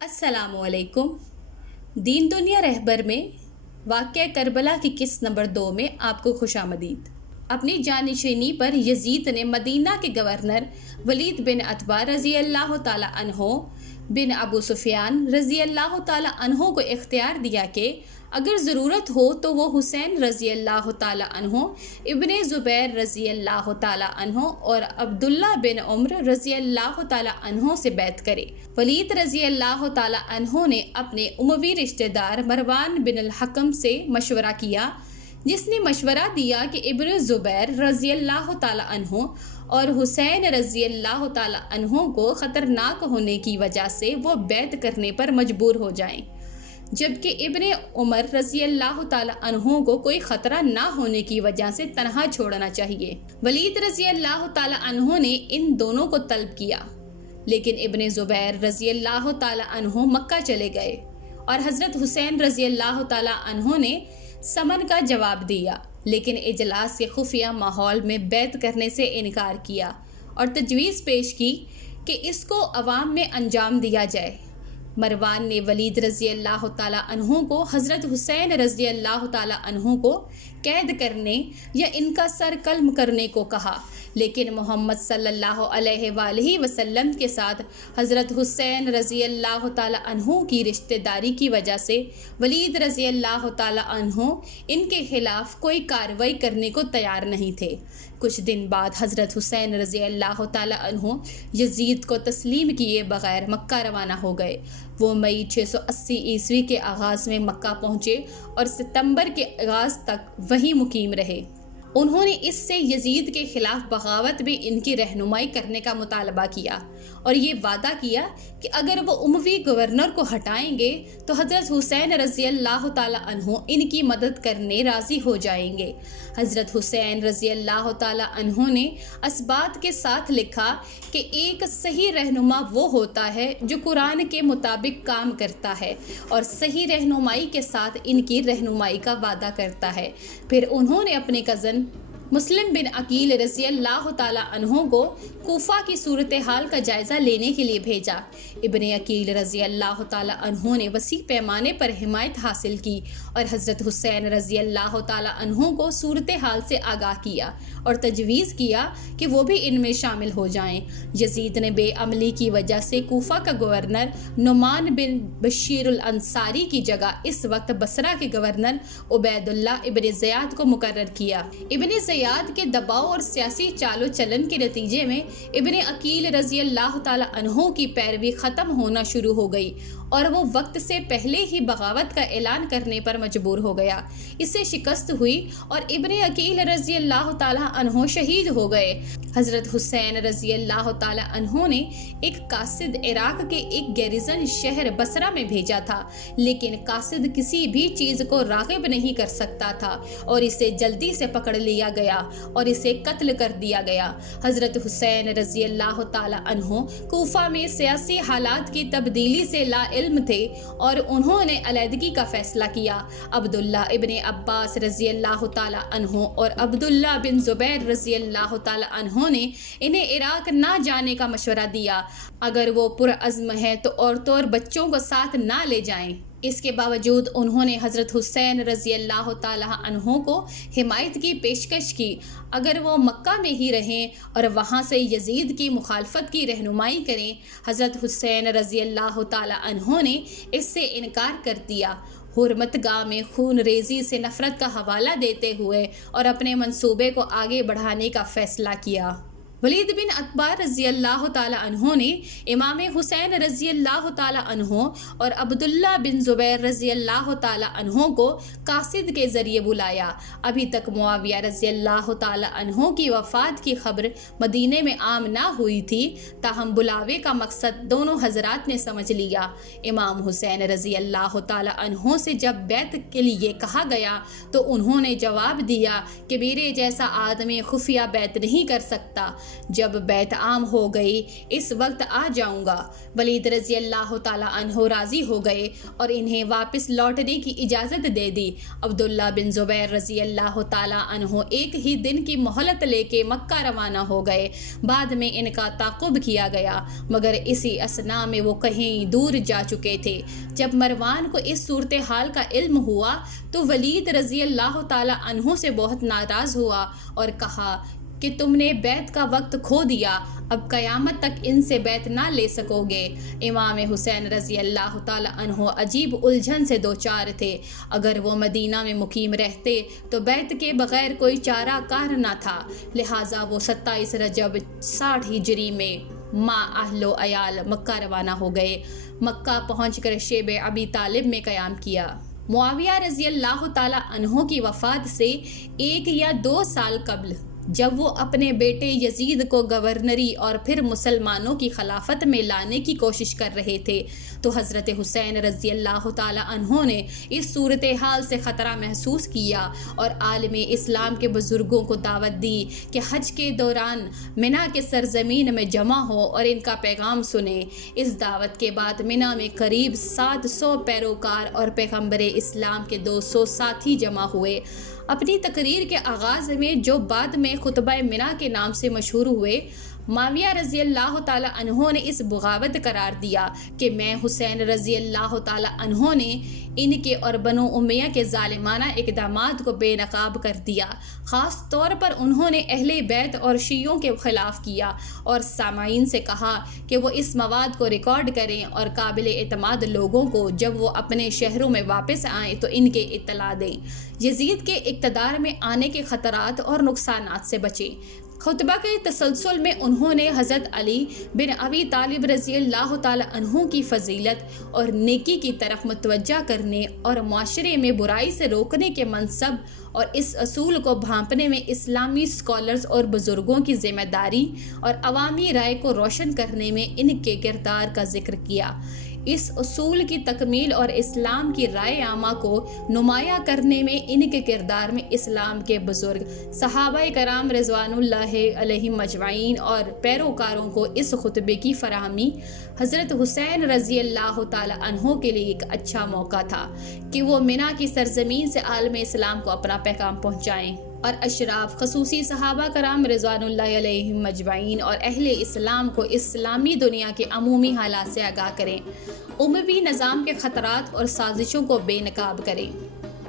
السلام علیکم۔ دین دنیا رہبر میں واقعہ کربلا کی قسط نمبر 2 میں آپ کو خوش آمدید۔ اپنی جانشینی پر یزید نے مدینہ کے گورنر ولید بن عتبہ رضی اللہ تعالیٰ عنہ بن ابو سفیان رضی اللہ تعالیٰ عنہ کو اختیار دیا کہ اگر ضرورت ہو تو وہ حسین رضی اللہ تعالیٰ عنہ، ابن زبیر رضی اللہ تعالیٰ عنہ اور عبداللہ بن عمر رضی اللہ تعالیٰ عنہ سے بیعت کرے۔ ولید رضی اللہ تعالیٰ عنہ نے اپنے اموی رشتہ دار مروان بن الحکم سے مشورہ کیا، جس نے مشورہ دیا کہ ابن زبیر رضی اللہ تعالیٰ عنہ اور حسین رضی اللہ تعالیٰ عنہ کو خطرناک ہونے کی وجہ سے وہ بیعت کرنے پر مجبور ہو جائیں، جبکہ ابن عمر رضی اللہ تعالیٰ عنہ کو کوئی خطرہ نہ ہونے کی وجہ سے تنہا چھوڑنا چاہیے۔ ولید رضی اللہ تعالیٰ عنہ نے ان دونوں کو طلب کیا، لیکن ابن زبیر رضی اللہ تعالیٰ عنہ مکہ چلے گئے اور حضرت حسین رضی اللہ تعالیٰ عنہ نے سمن کا جواب دیا، لیکن اجلاس کے خفیہ ماحول میں بیعت کرنے سے انکار کیا اور تجویز پیش کی کہ اس کو عوام میں انجام دیا جائے۔ مروان نے ولید رضی اللہ تعالیٰ عنہ کو حضرت حسین رضی اللہ تعالیٰ عنہ کو قید کرنے یا ان کا سر قلم کرنے کو کہا، لیکن محمد صلی اللہ علیہ وآلہ وسلم کے ساتھ حضرت حسین رضی اللہ تعالیٰ عنہ کی رشتہ داری کی وجہ سے ولید رضی اللہ تعالیٰ عنہ ان کے خلاف کوئی کارروائی کرنے کو تیار نہیں تھے۔ کچھ دن بعد حضرت حسین رضی اللہ تعالیٰ عنہ یزید کو تسلیم کیے بغیر مکہ روانہ ہو گئے۔ وہ مئی 680 عیسوی کے آغاز میں مکہ پہنچے اور ستمبر کے آغاز تک وہیں مقیم رہے۔ انہوں نے اس سے یزید کے خلاف بغاوت میں ان کی رہنمائی کرنے کا مطالبہ کیا اور یہ وعدہ کیا کہ اگر وہ اموی گورنر کو ہٹائیں گے تو حضرت حسین رضی اللہ تعالیٰ عنہ ان کی مدد کرنے راضی ہو جائیں گے۔ حضرت حسین رضی اللہ تعالیٰ عنہ نے اثبات کے ساتھ لکھا کہ ایک صحیح رہنما وہ ہوتا ہے جو قرآن کے مطابق کام کرتا ہے اور صحیح رہنمائی کے ساتھ ان کی رہنمائی کا وعدہ کرتا ہے۔ پھر انہوں نے اپنے کزن مسلم بن عقیل رضی اللہ تعالیٰ عنہ کو کوفہ کی صورتحال کا جائزہ لینے کے لیے بھیجا۔ ابن عقیل رضی اللہ تعالیٰ عنہ نے وسیع پیمانے پر حمایت حاصل کی اور حضرت حسین رضی اللہ تعالیٰ عنہ کو صورتحال سے آگاہ کیا اور تجویز کیا کہ وہ بھی ان میں شامل ہو جائیں۔ یزید نے بے عملی کی وجہ سے کوفہ کا گورنر نعمان بن بشیر الانصاری کی جگہ اس وقت بصرہ کے گورنر عبید اللہ ابن زیاد کو مقرر کیا۔ ابن زیاد کے دباؤ اور سیاسی چال و چلن کے نتیجے میں ابن عقیل رضی اللہ تعالیٰ عنہ کی پیروی ختم ہونا شروع ہو گئی اور وہ وقت سے پہلے ہی بغاوت کا اعلان کرنے پر مجبور ہو گیا۔ اس سے شکست ہوئی اور ابن عقیل رضی اللہ تعالیٰ عنہ شہید ہو گئے۔ حضرت حسین رضی اللہ تعالیٰ عنہ نے ایک قاصد عراق کے ایک گیریزن شہر بصرہ میں بھیجا تھا، لیکن قاصد کسی بھی چیز کو راغب نہیں کر سکتا تھا اور اسے جلدی سے پکڑ لیا گیا اور اسے قتل کر دیا گیا۔ حضرت حسین رضی اللہ تعالیٰ عنہ کوفہ میں سیاسی حالات کی تبدیلی سے لا علم تھے اور انہوں نے علیحدگی کا فیصلہ کیا۔ عبداللہ ابن عباس رضی اللہ تعالیٰ عنہ اور عبداللہ بن زبیر رضی اللہ تعالیٰ عنہ نے انہیں عراق نہ جانے کا مشورہ دیا، اگر وہ پرعزم ہیں تو عورتوں اور بچوں کو ساتھ نہ لے جائیں۔ اس کے باوجود انہوں نے حضرت حسین رضی اللہ تعالیٰ عنہ کو حمایت کی پیشکش کی اگر وہ مکہ میں ہی رہیں اور وہاں سے یزید کی مخالفت کی رہنمائی کریں۔ حضرت حسین رضی اللہ تعالیٰ عنہ نے اس سے انکار کر دیا۔ حرمت گاہ میں خون ریزی سے نفرت کا حوالہ دیتے ہوئے اور اپنے منصوبے کو آگے بڑھانے کا فیصلہ کیا۔ ولید بن عتبہ رضی اللہ تعالیٰ عنہ نے امام حسین رضی اللہ تعالیٰ عنہ اور عبداللہ بن زبیر رضی اللہ تعالیٰ عنہ کو قاصد کے ذریعے بلایا۔ ابھی تک معاویہ رضی اللہ تعالیٰ عنہ کی وفات کی خبر مدینے میں عام نہ ہوئی تھی، تاہم بلاوے کا مقصد دونوں حضرات نے سمجھ لیا۔ امام حسین رضی اللہ تعالیٰ عنہ سے جب بیعت کے لیے کہا گیا تو انہوں نے جواب دیا کہ میرے جیسا آدمی خفیہ بیعت نہیں کر سکتا۔ جب بیت عام ہو گئی اس وقت آ جاؤں گا۔ ولید رضی اللہ تعالیٰ عنہ راضی ہو گئے اور انہیں واپس لوٹنے کی اجازت دے دی۔ عبداللہ بن زبیر رضی اللہ تعالیٰ عنہ ایک ہی دن کی مہلت لے کے مکہ روانہ ہو گئے۔ بعد میں ان کا تعاقب کیا گیا مگر اسی اثناء میں وہ کہیں دور جا چکے تھے۔ جب مروان کو اس صورتحال کا علم ہوا تو ولید رضی اللہ تعالیٰ عنہ سے بہت ناراض ہوا اور کہا کہ تم نے بیعت کا وقت کھو دیا، اب قیامت تک ان سے بیعت نہ لے سکو گے۔ امام حسین رضی اللہ تعالیٰ عنہ عجیب الجھن سے دوچار تھے۔ اگر وہ مدینہ میں مقیم رہتے تو بیعت کے بغیر کوئی چارہ کار نہ تھا، لہٰذا وہ 27 رجب 60 ہجری میں ماں اہل و عیال مکہ روانہ ہو گئے۔ مکہ پہنچ کر شیب ابی طالب میں قیام کیا۔ معاویہ رضی اللہ تعالیٰ عنہ کی وفات سے 1 یا 2 سال قبل جب وہ اپنے بیٹے یزید کو گورنری اور پھر مسلمانوں کی خلافت میں لانے کی کوشش کر رہے تھے تو حضرت حسین رضی اللہ تعالیٰ عنہ نے اس صورتحال سے خطرہ محسوس کیا اور عالم اسلام کے بزرگوں کو دعوت دی کہ حج کے دوران منا کے سرزمین میں جمع ہو اور ان کا پیغام سنیں۔ اس دعوت کے بعد منا میں قریب 700 پیروکار اور پیغمبر اسلام کے 200 ساتھی جمع ہوئے۔ اپنی تقریر کے آغاز میں جو بعد میں خطبہ منا کے نام سے مشہور ہوئے، معاویہ رضی اللہ تعالیٰ عنہ نے اس بغاوت قرار دیا کہ میں حسین رضی اللہ تعالیٰ عنہ نے ان کے اور بنو امیہ کے ظالمانہ اقدامات کو بے نقاب کر دیا۔ خاص طور پر انہوں نے اہل بیت اور شیعوں کے خلاف کیا اور سامعین سے کہا کہ وہ اس مواد کو ریکارڈ کریں اور قابل اعتماد لوگوں کو جب وہ اپنے شہروں میں واپس آئیں تو ان کے اطلاع دیں۔ یزید کے اقتدار میں آنے کے خطرات اور نقصانات سے بچیں۔ خطبہ کے تسلسل میں انہوں نے حضرت علی بن ابی طالب رضی اللہ تعالیٰ عنہ کی فضیلت اور نیکی کی طرف متوجہ کرنے اور معاشرے میں برائی سے روکنے کے منصب اور اس اصول کو بھانپنے میں اسلامی اسکالرز اور بزرگوں کی ذمہ داری اور عوامی رائے کو روشن کرنے میں ان کے کردار کا ذکر کیا۔ اس اصول کی تکمیل اور اسلام کی رائے عامہ کو نمایاں کرنے میں ان کے کردار میں اسلام کے بزرگ صحابہ کرام رضوان اللہ علیہم اجمعین اور پیروکاروں کو اس خطبے کی فراہمی حضرت حسین رضی اللہ تعالی عنہ کے لیے ایک اچھا موقع تھا کہ وہ منا کی سرزمین سے عالم اسلام کو اپنا پیغام پہنچائیں اور اشراف خصوصی صحابہ کرام رضوان اللہ علیہم مجمعین اور اہل اسلام کو اسلامی دنیا کے عمومی حالات سے آگاہ کریں، اموی نظام کے خطرات اور سازشوں کو بے نقاب کریں۔